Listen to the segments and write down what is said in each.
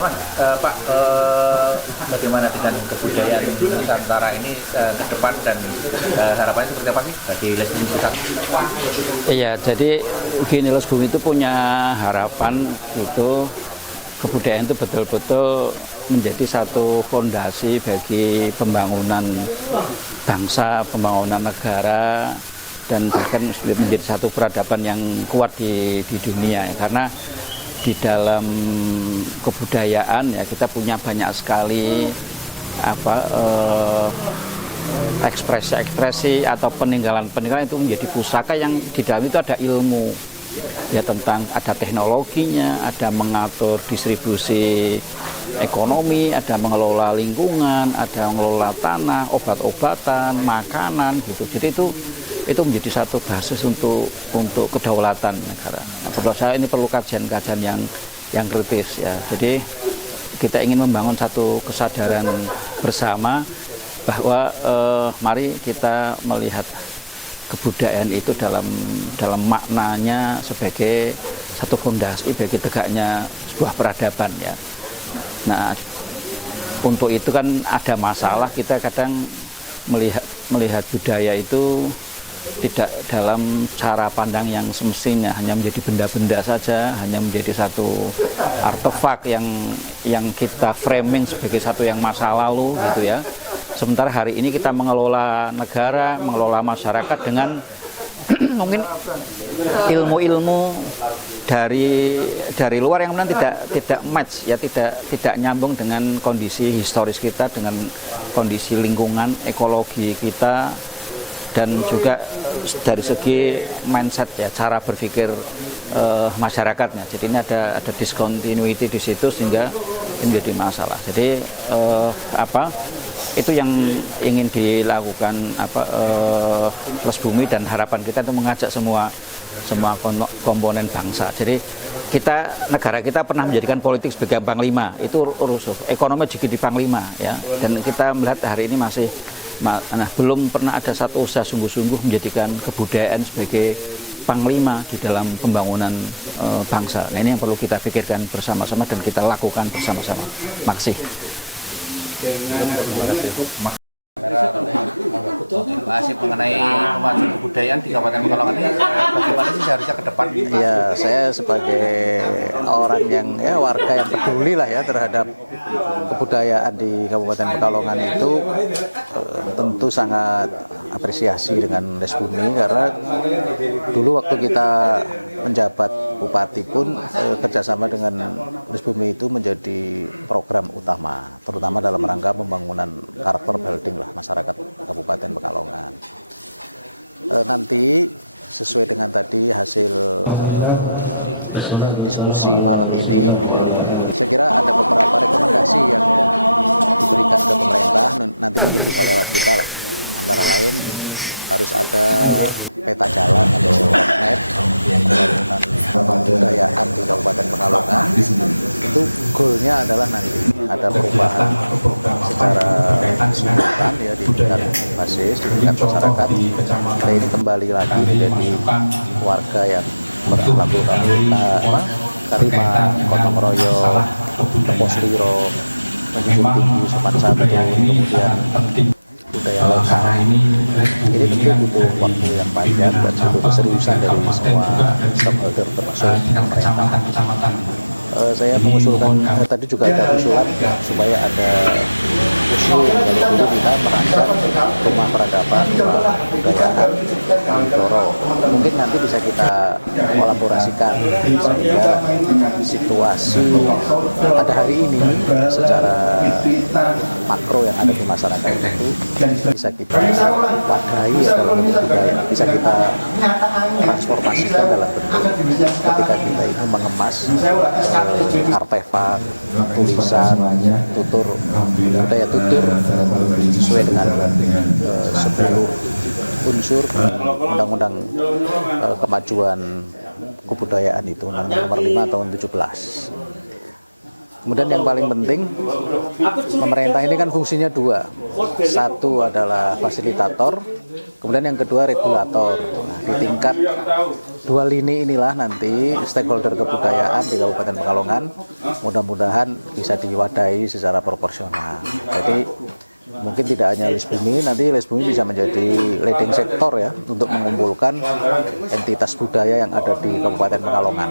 Mas, Pak, bagaimana dengan kebudayaan Nusantara ini ke depan dan harapannya seperti apa sih bagi Les Bumi Pusat? Iya, jadi gini, Les Bumi itu punya harapan itu kebudayaan itu betul-betul menjadi satu fondasi bagi pembangunan bangsa, pembangunan negara, dan bahkan menjadi satu peradaban yang kuat di dunia. Karena di dalam kebudayaan ya kita punya banyak sekali ekspresi atau peninggalan itu menjadi pusaka yang di dalam itu ada ilmu ya, tentang ada teknologinya, ada mengatur distribusi ekonomi, ada mengelola lingkungan, ada mengelola tanah, obat-obatan, makanan gitu. Jadi itu menjadi satu basis untuk kedaulatan negara. Nah, menurut saya ini perlu kajian-kajian yang kritis ya. Jadi kita ingin membangun satu kesadaran bersama bahwa mari kita melihat kebudayaan itu dalam maknanya sebagai satu fondasi bagi tegaknya sebuah peradaban ya. Nah, untuk itu kan ada masalah, kita kadang melihat budaya itu tidak dalam cara pandang yang semestinya, hanya menjadi benda-benda saja, hanya menjadi satu artefak yang kita framing sebagai satu yang masa lalu gitu ya. Sementara hari ini kita mengelola negara, mengelola masyarakat dengan mungkin ilmu-ilmu dari luar yang kemudian tidak match ya, tidak nyambung dengan kondisi historis kita, dengan kondisi lingkungan, ekologi kita, dan juga dari segi mindset ya, cara berpikir masyarakatnya. Jadi ini ada discontinuity di situ sehingga ini menjadi masalah. Jadi itu yang ingin dilakukan Les Bumi, dan harapan kita itu mengajak semua komponen bangsa. Jadi negara kita pernah menjadikan politik sebagai panglima, itu rusuh. Ekonomi juga di panglima ya, dan kita melihat hari ini masih belum pernah ada satu usaha sungguh-sungguh menjadikan kebudayaan sebagai panglima di dalam pembangunan bangsa. Nah, ini yang perlu kita pikirkan bersama-sama dan kita lakukan bersama-sama. Makasih. Masih mengenai kemajuan kebudayaan di Kabupaten Pekalongan ini, bagaimana sih seharusnya ke depan? Ya, saya sebagai orang yang warga yang peduli lah ya terhadap kebudayaan di Kabupaten Pekalongan itu tentu sangat apresiasi dengan Les Bumi, karena dulu waktu kita menjabat bupati pun kerjasama dengan Les Bumi itu menjadi program utama, terutama dalam rangka pembangunan karakter building lah masyarakat Kabupaten Pekalongan. Nanti sesuai dengan tadi hasil diskusi malam ini, saya kira ada beberapa rekomendasi yang diberikan ke pemerintah, nanti mungkin bisa lewat kita lah. Antara lain harus ada peta jalan atau roadmap pembangunan kebudayaan di Kabupaten Pekalongan. Itu goalnya adalah nanti ada perubahan secara keseluruhan ya, di tingkat basis, di tingkat masyarakat. Kita ini kembali lagi menjadi warga yang berakhlak karimah, gotong royong, tepos liro, menjunjung tinggi sopan santun, kemudian budaya lokal. Ini tentu butuh waktu yang panjang dan butuh keseriusan dari semua stakeholder termasuk pemerintah. Saya mengusulkan tadi juga ada usulan supaya ada usul, kalau dulu kita merancang rumah peradaban, rumah kebudayaan di Blora. Mungkin nanti bisa kita kolaborasikan sehingga situasi pada hari ini secara makro yang ada di masyarakat itu bisa kita wadahi ya dalam bentuk budaya, bisa kita transformasikan dalam bentuk ketika kita itu mengemas artefak, tulisan, tutur, budaya tutur sesuai dengan 10 unsur Undang-Undang Kemajuan Kebudayaan itu, Undang-Undang Nomor 5 Tahun 17. Kemudian yang paling penting, pemerintah ini kan fungsinya dua. Satu adalah fasilitator, kemudian yang kedua regulator. Nah, di tingkat dua lini inilah nanti stakeholder kebudayaan di Kabupaten Pekalongan mudah-mudahan bisa diwadahi secara proporsional. Jadi mungkin tidak hanya Lisbumi, nanti Lisbumi bisa menjadi leading sektor ya untuk mengumpulkan entitas budaya yang ada di Kabupaten Pekalongan.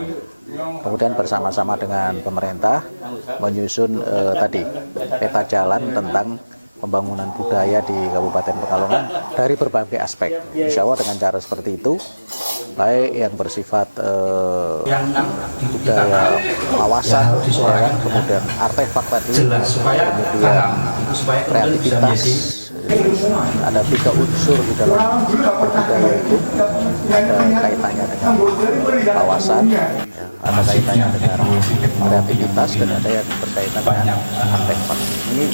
Kemudian bersama-sama dengan pemerintah menyusun tadi peta jalan tentang pembangunan budaya di Kabupaten Pekalongan dari berbagai aspek. Insya Allah dengan cara seperti itu, baik yang bersifat budaya kawasan, ya kan? Kemudian artefak tadi, kemudian kreativitas. Ada 3 unsur di dalam berbudaya itu, ada kaitannya dengan kawasan, ada kaitannya dengan kreativitas, dan ada yang berkaitan dengan artefak. Ini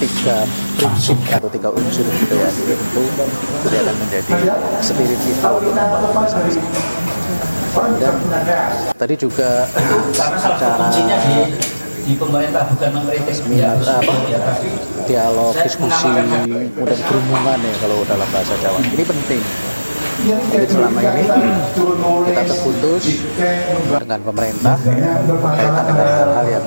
3 prinsip atau 3 unsur budaya itu akan menjadi spirit kita untuk membangun bersama-sama. Dan tadi juga acara di pemerintah bukan mengkritik dialog diskusi kemudian berhubungan ya kalau dalam bahasa Jawa ini penting. Jadi selama ini kita terputus dengan pemerintah berkaitan dengan hal-hal yang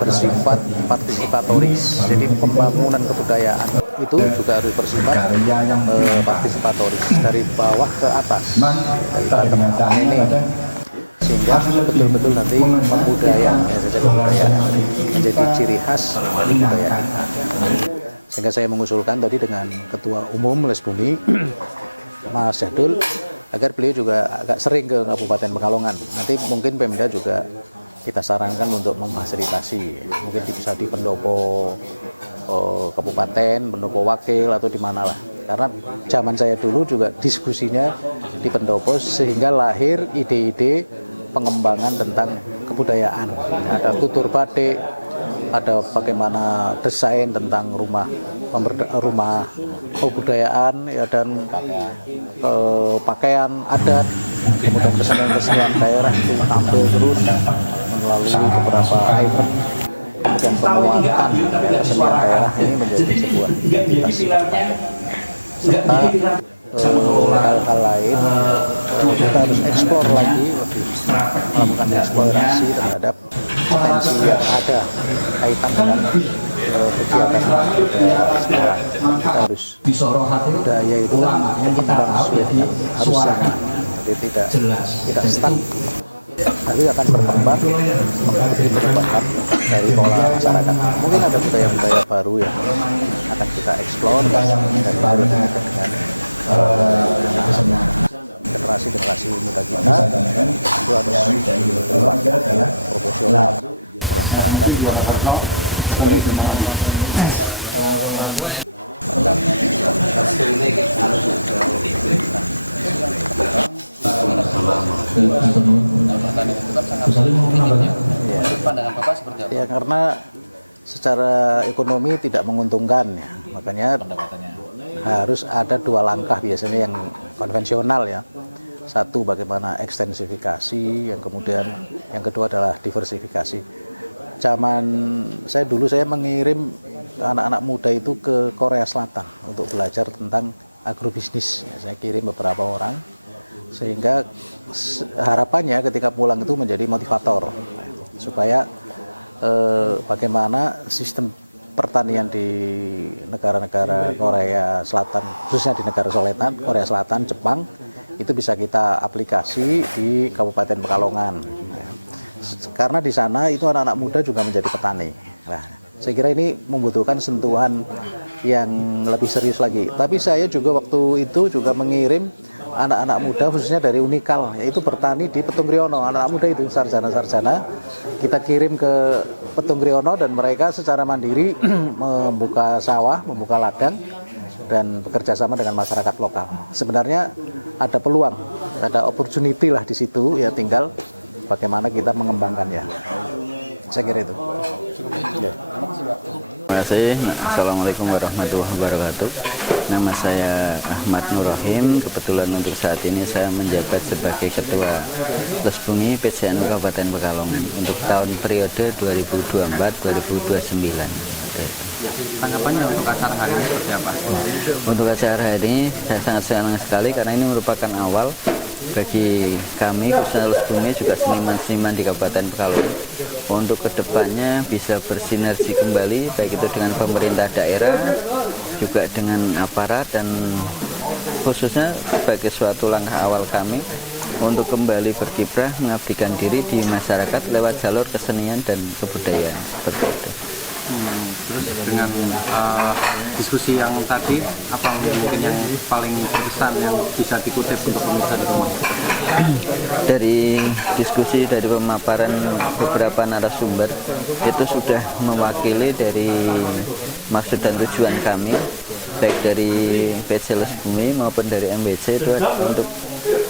bersifat partisipatoris. Jadi pembangunan kebudayaan itu juga harus bersifat partisipatoris dari bawah ke atas, dari teman-teman ini, sehingga betul-betul nanti pembudayaan menjadi ciri khas kebudayaan. Sehingga saya mengusulkan tadi dengan Ketua Umum Lesbumi Mas Jadul agar beliau juga agak sering ke Kabupaten Pekalongan. Nanti mungkin Pemda juga kita sarankan untuk memfasilitasi, mungkin bisa di pendopo kabupaten, pendopo wakil atau di mana lah. Karena zaman saya dulu juga diskusinya di pendopo sehingga lahir ide-ide pengembangan tentang kebudayaan. Ada tutur batik, ada bagaimana desain tentang rumah kebudayaan ya, dan pakaian adat, kemudian kesenian daerah itu tampil terus melalui beberapa event, kemudian penguatan kesenian daerah ini menjadi sebuah identitas serta hal-hal lain. Kita harus eksplor lagi, lebih melakukan eksplorasi terhadap potensi yang ada kaitan dengan kegiatan sekarang. Kita harus budaya itu kan berkembang sesuai, harus sama, jadi tidak stuck, tapi akan berkembang mengikuti perubahan dari pola masyarakat. Mungkin ada budaya-budaya baru yang akan kita eksplor dan baru dengan generasi muda kita itu harus berubah proporsional dalam kerangka pembangunan budaya. Saya kira itu. Pandangan Bapak seperti apa? Ya, karena secara ekonomi tidak menguntungkan ya, makanya harus ada 2 langkah biasanya yang konvensional ya. Satu, bagaimana ekstensifikasi, yang kedua adalah diversifikasi. Zaman saya dulu, saya mengirim anak-anak muda itu ke Korea Selatan untuk belajar tentang agrobisnis. Saya kirim beberapa orang, sehingga harapannya ketika pulang itu menjadi motivator supaya bagaimana sistem pertanian di negara-negara Korea Selatan, khususnya di negara Korea Selatan, Jepang, itu bisa kita aplikasi di Kabupaten Pekalongan. Karena di sana itu anak-anak muda juga menjadi petani. Nah, saya kira ini membutuhkan sentuhan yang lebih serius lagi. Tapi saya juga waktu itu juga mengirim anak-anak muda khususnya dari Unikal, yaitu bertani di Petung Riono. Anak-anak muda itu sarjana-sarjana kita kirim ke Petung Riono dan mereka secara mandiri membuka sawah, membuka ladang dan bekerja sama dengan masyarakat lokal. Sebenarnya ada peluang, ada opportunity lah di situ, ya tinggal bagaimana kita mengembangkannya. Saya kira itu. Ya. Terima kasih. Assalamualaikum warahmatullahi wabarakatuh. Nama saya Ahmad Nur Rahim. Kebetulan untuk saat ini saya menjabat sebagai Ketua Lesbumi PCNU Kabupaten Pekalongan untuk tahun periode 2024-2029. Tanggapannya untuk acara hari ini seperti apa? Untuk acara hari ini saya sangat senang sekali karena ini merupakan awal bagi kami khususnya Les Bumi juga seniman-seniman di Kabupaten Pekalongan untuk kedepannya bisa bersinergi kembali baik itu dengan pemerintah daerah juga dengan aparat dan khususnya sebagai suatu langkah awal kami untuk kembali berkiprah mengabdikan diri di masyarakat lewat jalur kesenian dan kebudayaan seperti itu. Terus dengan diskusi yang tadi, apa mungkin yang paling berkesan yang bisa dikutip untuk pemirsa di rumah? Dari diskusi dari pemaparan beberapa narasumber itu sudah mewakili dari maksud dan tujuan kami baik dari PC Les Bumi maupun dari MBC itu untuk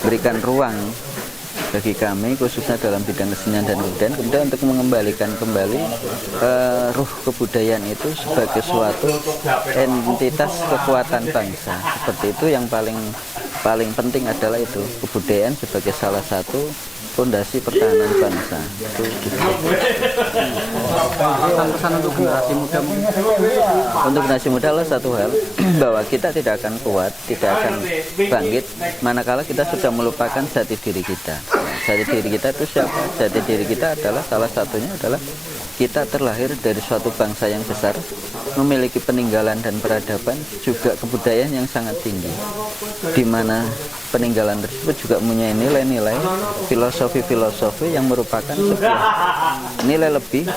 berikan ruang bagi kami khususnya dalam bidang kesenian dan kebudayaan, kemudian untuk mengembalikan kembali ruh kebudayaan itu sebagai suatu entitas kekuatan bangsa. Seperti itu yang paling penting adalah itu kebudayaan sebagai salah satu fondasi pertahanan bangsa. Itu gitu. Pesan-pesan untuk generasi muda mungkin? Untuk generasi muda adalah satu hal bahwa kita tidak akan kuat, tidak akan bangkit manakala kita sudah melupakan jati diri kita. Jati diri kita itu siapa? Jati diri kita adalah salah satunya adalah kita terlahir dari suatu bangsa yang besar, memiliki peninggalan dan peradaban, juga kebudayaan yang sangat tinggi, di mana peninggalan tersebut juga mempunyai nilai-nilai filosofi-filosofi yang merupakan sebuah nilai lebih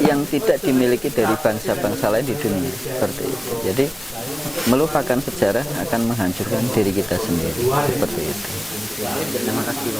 yang tidak dimiliki dari bangsa-bangsa lain di dunia seperti itu. Jadi melupakan sejarah akan menghancurkan diri kita sendiri seperti itu. Terima kasih.